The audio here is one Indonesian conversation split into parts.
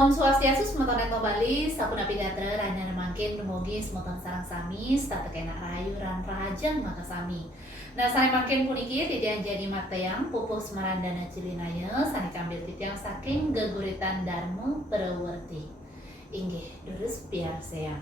Om Swastiastu semeton Bali, Sapuna Pigatra, Raina Mangkin, Dumugi, semeton sarang sami, stata kena rayu ran rajang maka sami. Nah, sani mangkin puniki titian jadi matayang, pupuh semarandana cilinaya, sani kambil titiang saking geguritan Dharma Perawerti. Inggih, durus biar sayang.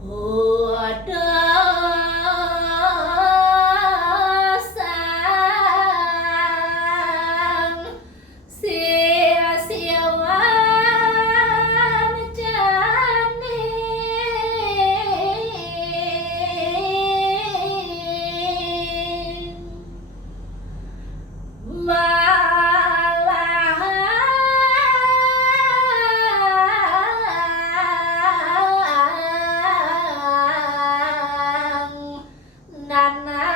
Odosang sia-siawan jane malang nanak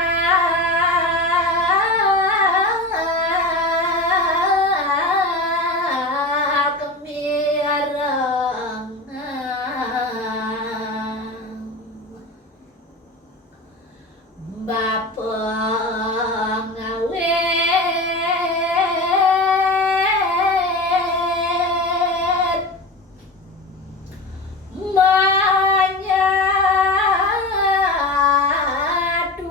kemirengan bapa ngawet manyat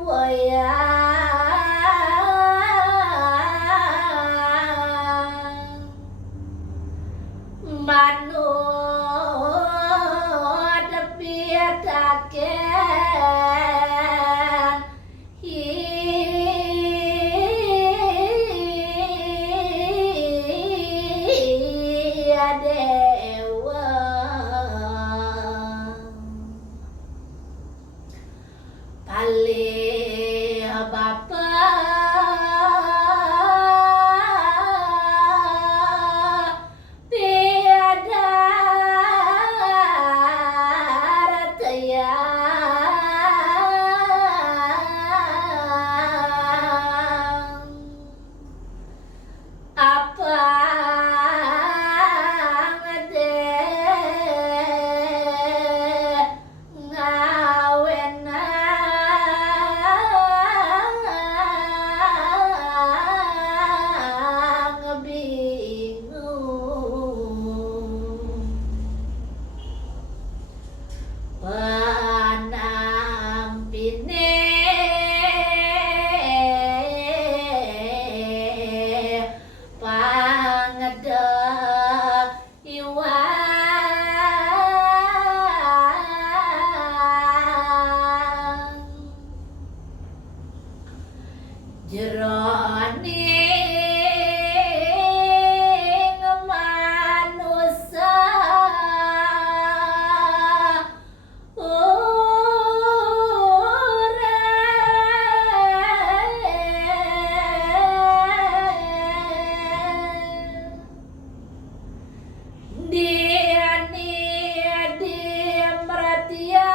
manut pietaken iya dewa Pale bapa tiada ratayang apa ngade ngawenang bingung panampine pangeda iwang jroning manusa urang diani dimratia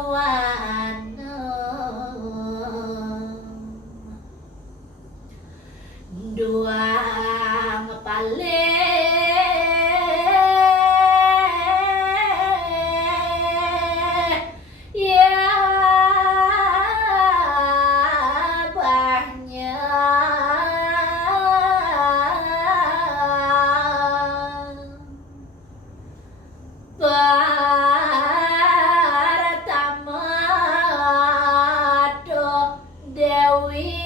bawana duang pale ya banyak Paratamado Dewi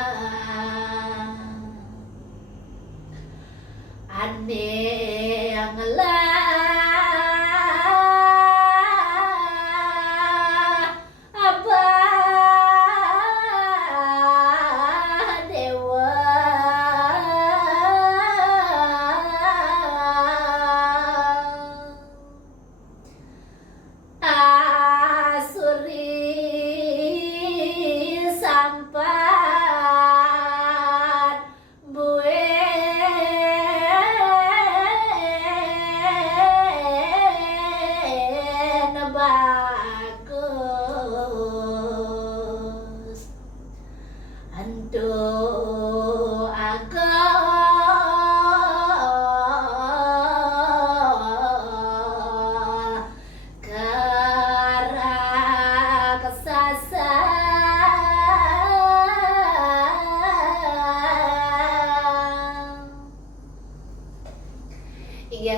Sampang ane ngalah abah dewa asuri sampan buet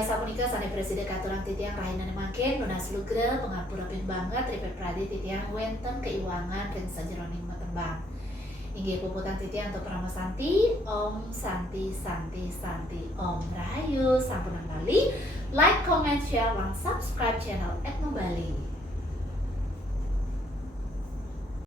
sapunika sane presiden katulang titiang rahina mangken lunas lugra pengapura pin banget ribet pradi titiang wenten keiwangan dan sajeroning matembang. Inggih puputan titiang untuk Pramasanti, Om Santi Santi Santi, Om Rahayu, sampun kali like, comment, share, dan subscribe channel Etno Bali.